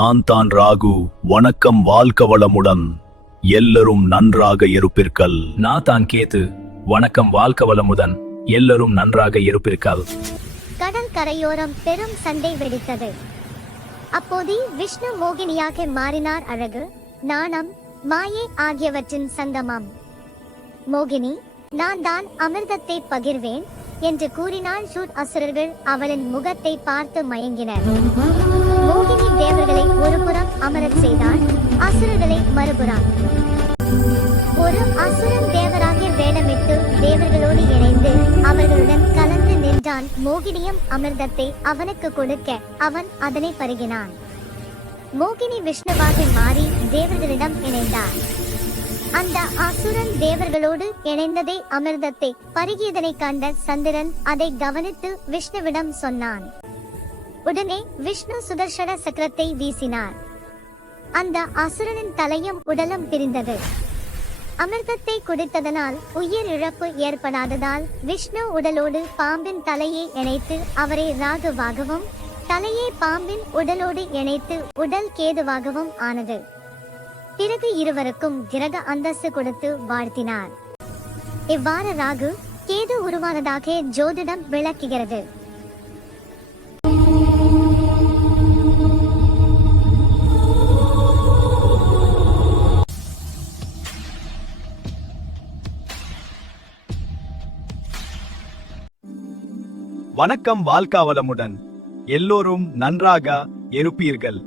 நான் தான் ராகு. வணக்கம், வாழ்க வளமுடன். எல்லோரும் நன்றாக இருப்பீர்கள். நான் தான் கேது. வணக்கம், வாழ்க வளமுடன். எல்லோரும் நன்றாக இருப்பீர்கள். கடல் கரையோரம் பெரும் சண்டை வெடித்தது. அப்போது விஷ்ணு மோகினியாக மாறினார். அழகு, நாணம், மாயை ஆகியவற்றின் சங்கமம். மோகினி, நான் தான் அமிர்தத்தை பகிர்வேன் என்று கூறினாள். அசுரர்கள் அவளின் முகத்தை பார்த்து மயங்கினர். மோகினி தேவர்களை ஒருபுறம் அமரச் செய்தாள், அசுரர்களை மறுபுறம். ஒரு அசுரன் தேவராக வேடமிட்டு தேவர்களோடு இணைந்து அவர்களுடன் கலந்து நின்றான். மோகினியும் அமிர்தத்தை அவனுக்கு கொடுக்க அவன் அதனை பருகினான். மோகினி விஷ்ணுவாக மாறி தேவர்களிடம் இணைந்தார். அந்த அசுரன் தேவர்களோடு இணைந்ததை அமிர்தத்தை பருகியதனை கண்ட சந்திரன் அதை கவனித்து விஷ்ணுவிடம் சொன்னான். உடனே விஷ்ணு சுதர்சன சக்கரத்தை வீசினார். அந்த அசுரனின் தலையும் உடலும் பிரிந்தது. அமிர்தத்தை குடித்ததனால் உயிர் இழப்பு ஏற்படாததால் விஷ்ணு உடலோடு பாம்பின் தலையை இணைத்து அவரை ராகுவாகவும், தலையை பாம்பின் உடலோடு இணைத்து உடல் கேதுவாகவும் ஆனது. பிறகு இருவருக்கும் கிரக அந்தஸ்து கொடுத்து வாழ்த்தினார். இவ்வாறு ராகு கேது உருவானதாக ஜோதிடம் விளக்குகிறது. வணக்கம், வாழ்க வளமுடன். எல்லோரும் நன்றாக இருப்பீர்கள்.